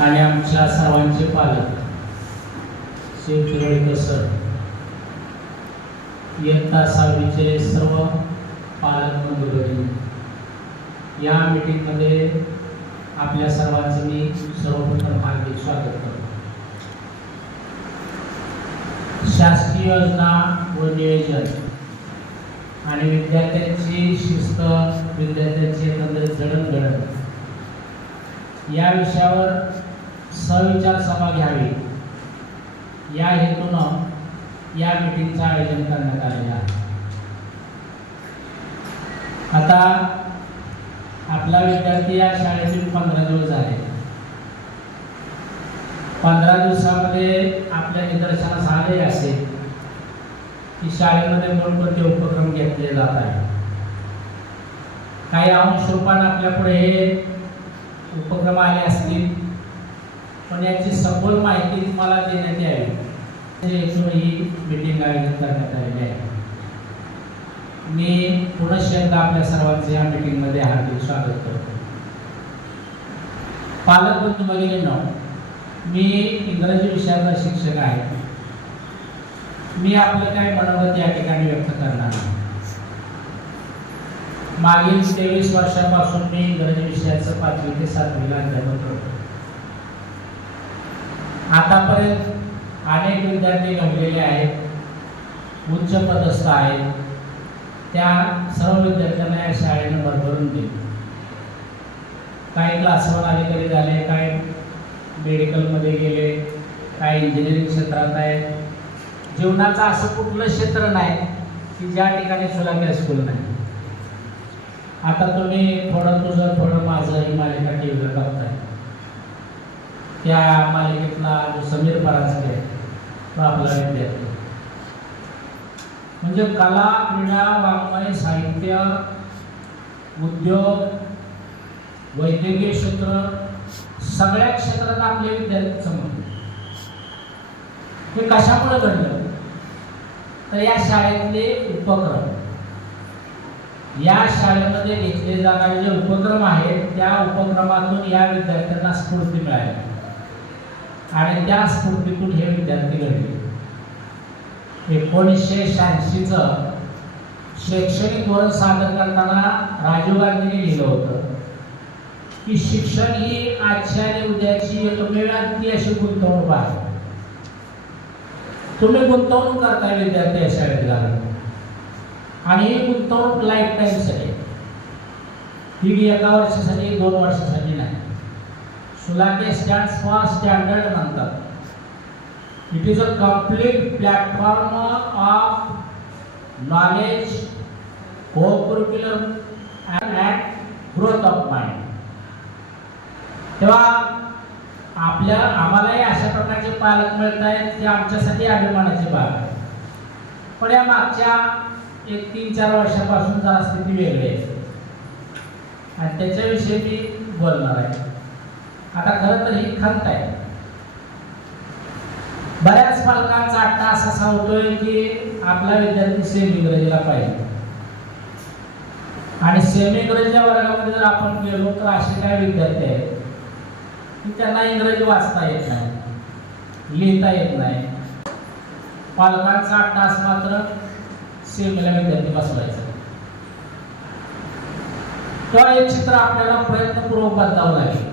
आणि आमच्या सर्वांचे पालक. श्री पिरळीकर सर इयत्ता सहावीचे सर्व पालक बंधूभगिनी या मीटिंगमध्ये आपल्या सर्वांचं मी सर्वप्रथम हार्दिक स्वागत करतो. शासकीय योजना व नियोजन आणि विद्यार्थ्यांची शिस्त विद्यार्थ्यांची एकंदरीत जडणघडण. या विषयावर सविचार सभा घ्यावी. या हेतूनं या मीटिंगचं आयोजन करण्यात आलेलं आहे. आता आपला विद्यार्थी या शाळेतील पंधरा दिवस झाले पंधरा दिवसामध्ये आपल्या निदर्शनास आले असेल की शाळेमध्ये कोणकोणते उपक्रम घेतले जात आहे काही अंश रूपाने आपल्या पुढे हे उपक्रम आले असतील. पण याची सखोल माहिती तुम्हाला देण्यात यावी. ही मीटिंग आयोजित करण्यात आलेली आहे. मी पुनश्च एकदा आपल्या सर्वांचे या मीटिंगमध्ये हार्दिक स्वागत करतो. पालक बंधू भगिनींनो मी इंग्रजी विषयाचा शिक्षक आहे. मी आपलं काय मनोगत या ठिकाणी व्यक्त करणार नाही मागील तेवीस वर्षापासून मी इंग्रजी विषयाचं पाचवी ते सातवीला अध्यापक आतापर्यंत अनेक विद्यार्थी घडलेले आहेत उच्च पदस्थ आहेत. त्या सर्व विद्यार्थ्यांना या शाळेनं भरभरून दिली. काही क्लासवर अधिकारी झाले काही मेडिकलमध्ये गेले काही इंजिनिअरिंग क्षेत्रात आहेत. जीवनाचं असं कुठलं क्षेत्र नाही की ज्या ठिकाणी सुलाकी हायस्कूल नाही. आता तुम्ही थोडं तुझं थोडं माझं ही मालिका टी व्हीवर बघताय. त्या मालिकेतला जो समीर परांजपे तो आपला विद्यार्थी. म्हणजे कला क्रीडा वाङ्मय साहित्य उद्योग वैद्यकीय क्षेत्र सगळ्या क्षेत्रात आपले विद्यार्थी समजले हे कशामुळे घडलं? तर या शाळेतले उपक्रम. या शाळेमध्ये घेतले जाणारे जे उपक्रम आहेत त्या उपक्रमातून या विद्यार्थ्यांना स्फूर्ती मिळाली. आणि त्या स्फूर्तीतून हे विद्यार्थी घडले? एकोणीसशे शहाऐंशीचं शैक्षणिक धोरण सादर करताना राजीव गांधींनी लिहिलं होतं की शिक्षण ही आजची आणि उद्याची एकमेव ती अशी गुंतवणूक आहे. तुम्ही गुंतवणूक करताय विद्यार्थी या वेळेला आणि ही गुंतवणूक लाईफ टाईमसाठी ही एका वर्षासाठी दोन वर्षासाठी सुलाके स्टँड फॉर स्टँडर्ड म्हणतात. It is a complete platform of knowledge co curriculum and growth of mind तेव्हा आपल्या आम्हालाही अशा प्रकारचे पालक मिळत आहेत ते आमच्यासाठी अभिमानाची बाब आहे पण या मागच्या एक तीन चार वर्षापासून जरा स्थिती वेगळी आहे. आणि त्याच्याविषयी मी बोलणार आहे. आता खरं तर ही खंत आहे. बऱ्याच पालकांचा अट्टास असा होतोय की आपला विद्यार्थी सेम इंग्रजीला पाहिजे. आणि सेम इंग्रजीच्या वर्गामध्ये जर आपण गेलो तर असे काय विद्यार्थी आहेत की त्यांना इंग्रजी वाचता येत नाही लिहिता येत नाही. पालकांचा अट्टास मात्र सेमीला विद्यार्थी बसवायचा. तेव्हा एक चित्र आपल्याला प्रयत्नपूर्वक बदलावं लागेल.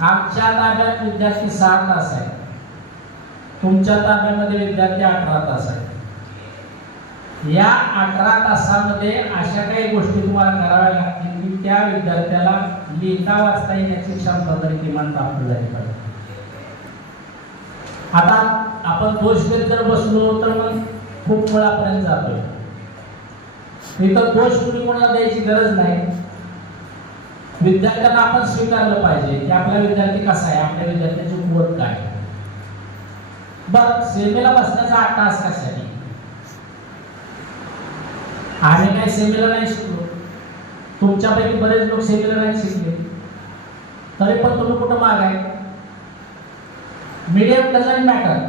आमच्या ताब्यात विद्यार्थी सहा तास आहे तुमच्या ताब्यामध्ये विद्यार्थी अठरा तास आहे या अठरा तासामध्ये अशा काही गोष्टी तुम्हाला कराव्या लागतील की त्या विद्यार्थ्याला लिहिता वाचता येण्याची क्षमता तरी किमान प्राप्त झाली पाहिजे. आता आपण दोष देत जर बसलो तर मग खूप मुळापर्यंत जातोय. इथं दोष कुणी कोणाला द्यायची गरज नाही. विद्यार्थ्यांना आपण स्वीकारलं पाहिजे की आपला विद्यार्थी कसा आहे? आपल्या विद्यार्थ्याची कुवत काय बर सेमीला सेमेला बसण्याचा आठ तास कशासाठी? आम्ही काय सेमेला नाही शिकलो? तुमच्यापैकी बरेच लोक सेमेला नाही शिकले. तरी पण तुम्ही कुठं माग आहे? मीडियम डझंट मॅटर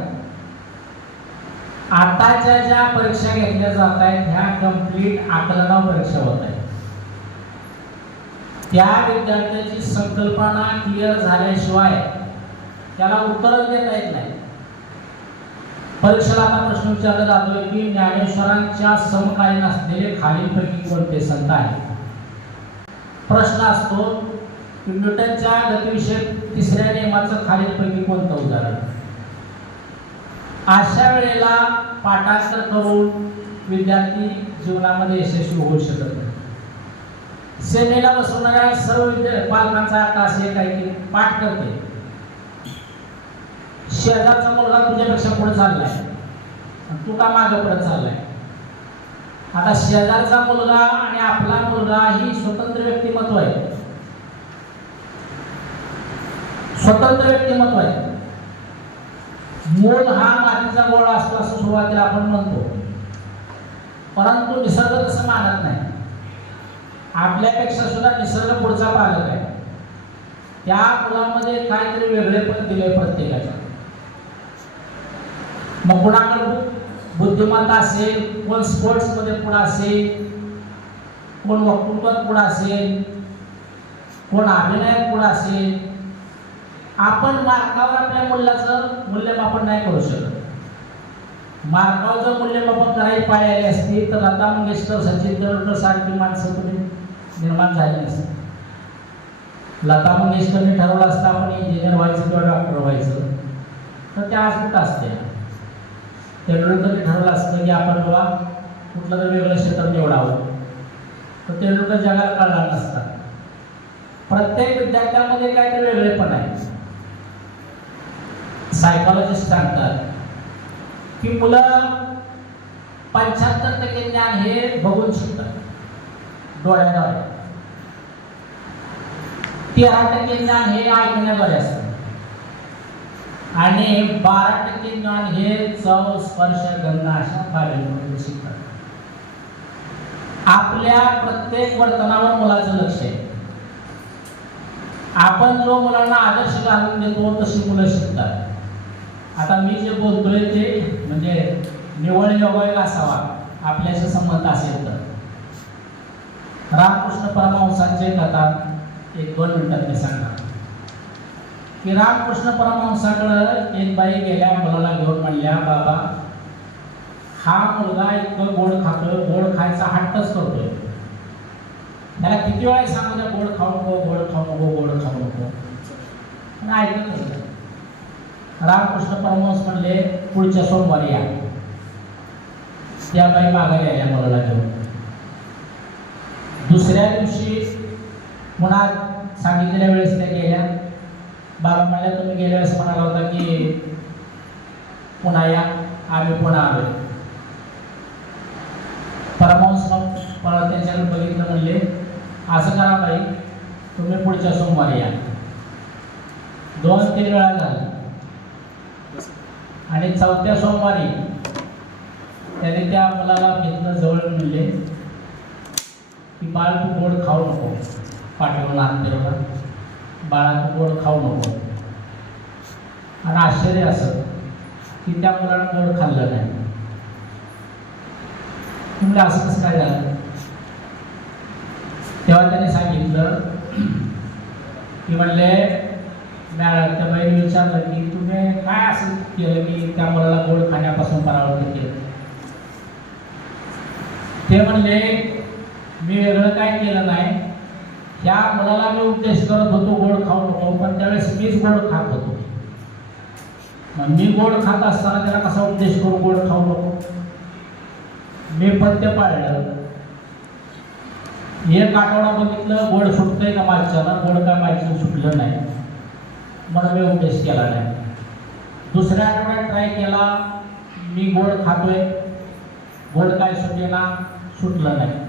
आताच्या ज्या परीक्षा घेतल्या जात आहेत ह्या कंप्लीट आकलनाव परीक्षा होत आहेत. त्या विद्यार्थ्याची संकल्पना क्लिअर झाल्याशिवाय त्याला उत्तरच देता येत नाही. परीक्षेला आता प्रश्न विचारला जातोय की ज्ञानेश्वरांच्या समकालीन असलेले खालीलपैकी कोणते संत आहेत? प्रश्न असतो की न्यूटनच्या गतिविषयक तिसऱ्या नियमाचं खालीलपैकी कोणतं उदाहरण? अशा वेळेला पाठांतर करून विद्यार्थी जीवनामध्ये यशस्वी होऊ शकत नाही. सेनेला बसवणाऱ्या सर्व विद्या पालकांचा तास एक आहे की पाठ करते शेजारचा मुलगा तुझ्यापेक्षा पुढे चाललाय. तू का मागे पडत चाललाय? आता शेजारचा मुलगा आणि आपला मुलगा ही स्वतंत्र व्यक्तिमत्व आहे. स्वतंत्र व्यक्तिमत्व आहे. मूल हा मातीचा गोळा असतो असं सुरुवातीला आपण म्हणतो. परंतु निसर्ग तसं मानत नाही. आपल्यापेक्षा सुद्धा निसर्ग पुढचा पालक आहे. त्या मुलामध्ये काहीतरी वेगळे पण दिले प्रत्येकाच्या मग कुणाकडे बुद्धिमत्ता असेल कोण स्पोर्ट्समध्ये पुढं असेल कोण वक्तृत्वात पुढं असेल कोण अभिनयात पुढं असेल आपण मार्कावर आपल्या मुलाचं मूल्यमापन नाही करू शकत. मार्कावर जर मूल्यमापन करायची पाळी आली तर लता मंगेशकर सचिन तेंडुलकर सारखी माणसं तुम्ही निर्माण झाली नसते. लता मंगेशकरने ठरवलं असतं आपण इंजिनियर व्हायचं किंवा डॉक्टर व्हायचं. तर त्या आज कुठं असते तेंडुलकरने ठरवलं असतं की आपण बाबा कुठलं तर वेगळं क्षेत्र निवडावं. तर तेंडुलकर जगाला कळला नसता प्रत्येक विद्यार्थ्यामध्ये काहीतरी वेगळेपण आहे. सायकॉलॉजिस्ट सांगतात की मुलं पंच्याहत्तर टक्के ज्ञान हे बघून शिकतात. डोळ्याद्वारे तेरा टक्के ज्ञान हे ऐकण्याद्वारे असतं. आणि बारा टक्के ज्ञान हे चव स्पर्श गंध अशा बाबींमधून शिकतात. आपल्या प्रत्येक वर्तनावर मुलाचं लक्ष आहे. आपण जो मुलांना आदर्श घालून देतो तशी मुलं शिकतात. आता मी जे बोलतोय ते म्हणजे निवळ योगायोग असावा आपल्याशी संबंध असेल तर. रामकृष्ण परमहंसांचे कथा एक दोन मिनिटात मी सांगणार. की रामकृष्ण परमहंसाकडं एक बाई गेल्या मुलाला घेऊन म्हणल्या बाबा हा मुलगा इतकं गोड खातोय गोड खायचा हट्टच करतोय. त्याला किती वेळा सांगू द्या गोड खाऊ नको गोड खाऊ नको गोड खाऊ नको. ऐकत रामकृष्ण परमहंस म्हणले पुढच्या सोमवारी या. त्या बाई मागायला आल्या मुलाला घेऊन. दुसऱ्या दिवशी पुन्हा सांगितलेल्या वेळेस त्या गेल्या. बाबा म्हणल्या तुम्ही गेल्या वेळेस म्हणाला होता की पुन्हा या आम्ही पुन्हा आलो परमहंस मग परत त्यांच्याकडे बघितलं म्हणले असं करा बाई तुम्ही पुढच्या सोमवारी या. दोन तीन वेळा झालं. आणि चौथ्या सोमवारी त्याने त्या मुलाला घेतलं जवळ म्हणले की बाळ तू गोड खाऊ नको. पाठवून आत्मीवर बाळा तू गोड खाऊ नको. आणि आश्चर्य असं की त्या मुलानं गोड खाल्लं नाही. म्हणजे असं कसं काय झालं? तेव्हा त्याने सांगितलं की म्हणले मॅडम त्या बाईने विचारलं की तुम्ही काय असं केलं की त्या मुलाला गोड खाण्यापासून परावृत्त केलं? ते म्हणले मी वेगळं काय केलं नाही. त्या मुलाला मी उपदेश करत होतो गोड खाऊ नको पण त्यावेळेस मीच गोड खात होतो. मग मी गोड खात असताना त्याला कसा उपदेश करू गोड खाऊ नको? मी पथ्य पाळलं. एक आठवडा बघितलं गोड सुटतंय का मागच्यानं? गोड काय मागच्या सुटलं नाही. म्हणून मी उपदेश केला नाही. दुसऱ्या आठवड्यात ट्राय केला मी गोड खातोय. गोड काय सुटेना? सुटलं नाही.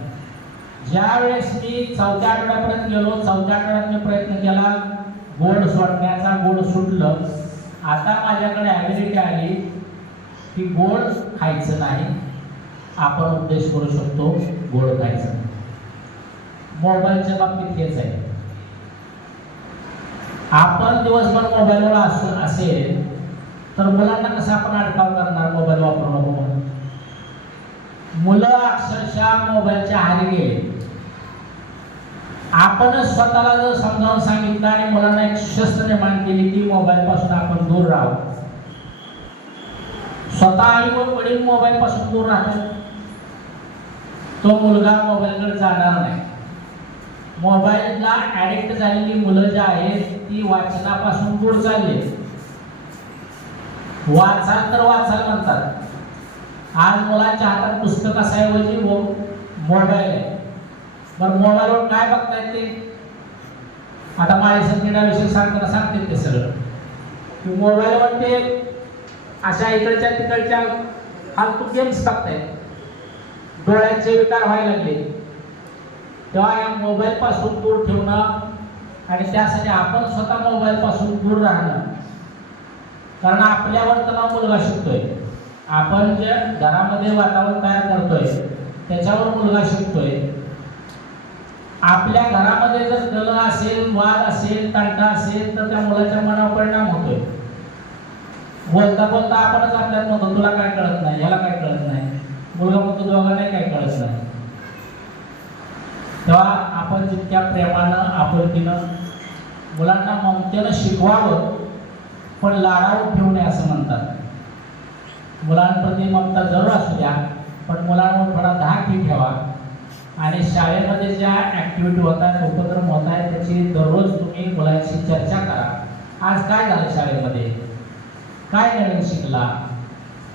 ज्या वेळेस मी चौथ्या आठवड्यापर्यंत गेलो चौथ्या आठवड्यात मी प्रयत्न केला गोड सोडण्याचा गोड सुटलं. आता माझ्याकडे ॲबिलिटी आली की गोड खायचं नाही. आपण उपदेश करू शकतो गोड खायचं मोबाईलच्या बाबतीत हेच आहे. आपण दिवसभर मोबाईलवर असू असेल तर मुलांना कसं आपण अडकाव करणार मोबाईल वापरू नको मुलं अक्षरशः मोबाईलच्या आहारी गेले. आपणच स्वतःला जर समजावून सांगितलं आणि मुलांना एक शस्त्र निर्माण केली की मोबाईल पासून आपण दूर राहू. स्वतः आई व वडील मोबाईल पासून दूर राहतात. तो मुलगा मोबाईलकडे जाणार नाही. मोबाईलला ॲडिक्ट झालेली मुलं जी आहेत ती वाचनापासून दूर चालली. वाचाल तर वाचाल म्हणतात. आज मुलांच्या हातात पुस्तक असायवजी मोबाईल आहे. बरं मोबाईलवर काय बघतायत ते? आता माझ्या क्रीडाविषयी सांगताना सांगते ते सगळं. मोबाईलवर ते अशा इकडच्या तिकडच्या फालतू गेम्स बघतायत. डोळ्यांचे विकार व्हायला लागले. तेव्हा या मोबाईल पासून दूर ठेवणं आणि त्यासाठी आपण स्वतः मोबाईल पासून दूर राहणं. कारण आपल्यावर तणाव मुलगा शिकतोय. आपण जे घरामध्ये वातावरण तयार करतोय त्याच्यावर मुलगा शिकतोय. आपल्या घरामध्ये जर कल असेल वाद असेल तंटा असेल तर त्या मुलाच्या मनावर परिणाम होतोय. बोलता बोलता आपणच आपल्यात म्हणतो तुला काय कळत नाही? याला काय कळत नाही? मुलगा म्हणतो दोघांनाही काय कळत नाही? तेव्हा आपण जितक्या प्रेमानं आपुलकीनं मुलांना ममतेनं शिकवावं पण लाडावून ठेवू नये असं म्हणतात. मुलांप्रती ममता जरूर असू द्या पण मुलांवर थोडा धाक आणि शाळेमध्ये ज्या ॲक्टिव्हिटी होत आहेत उपक्रम होत आहेत त्याची दररोज तुम्ही मुलांशी चर्चा करा. आज काय झालं शाळेमध्ये? काय नवीन शिकला?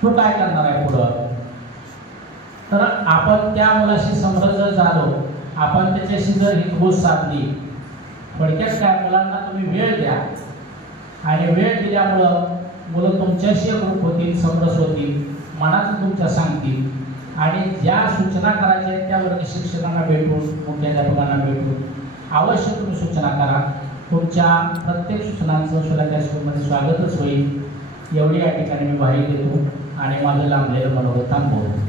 तू काय करणार आहे पुढं? तर आपण त्या मुलाशी समृद्ध जर झालो. आपण त्याच्याशी जर हितगुज साधली थोडक्यात काय? मुलांना तुम्ही वेळ द्या. आणि वेळ दिल्यामुळं मुलं तुमच्याशी ग्रुप होतील समरस होतील मनात तुमच्या सांगतील. आणि ज्या सूचना करायच्या आहेत त्यावरती शिक्षकांना भेटून मुख्याध्यापकांना भेटून अवश्य तुम्ही सूचना करा. तुमच्या प्रत्येक सूचनांचं सुद्धा स्कूलमध्ये स्वागतच होईल. एवढी या ठिकाणी मी माहिती देतो आणि माझं लांबलेलं मनोगत थांबवतो.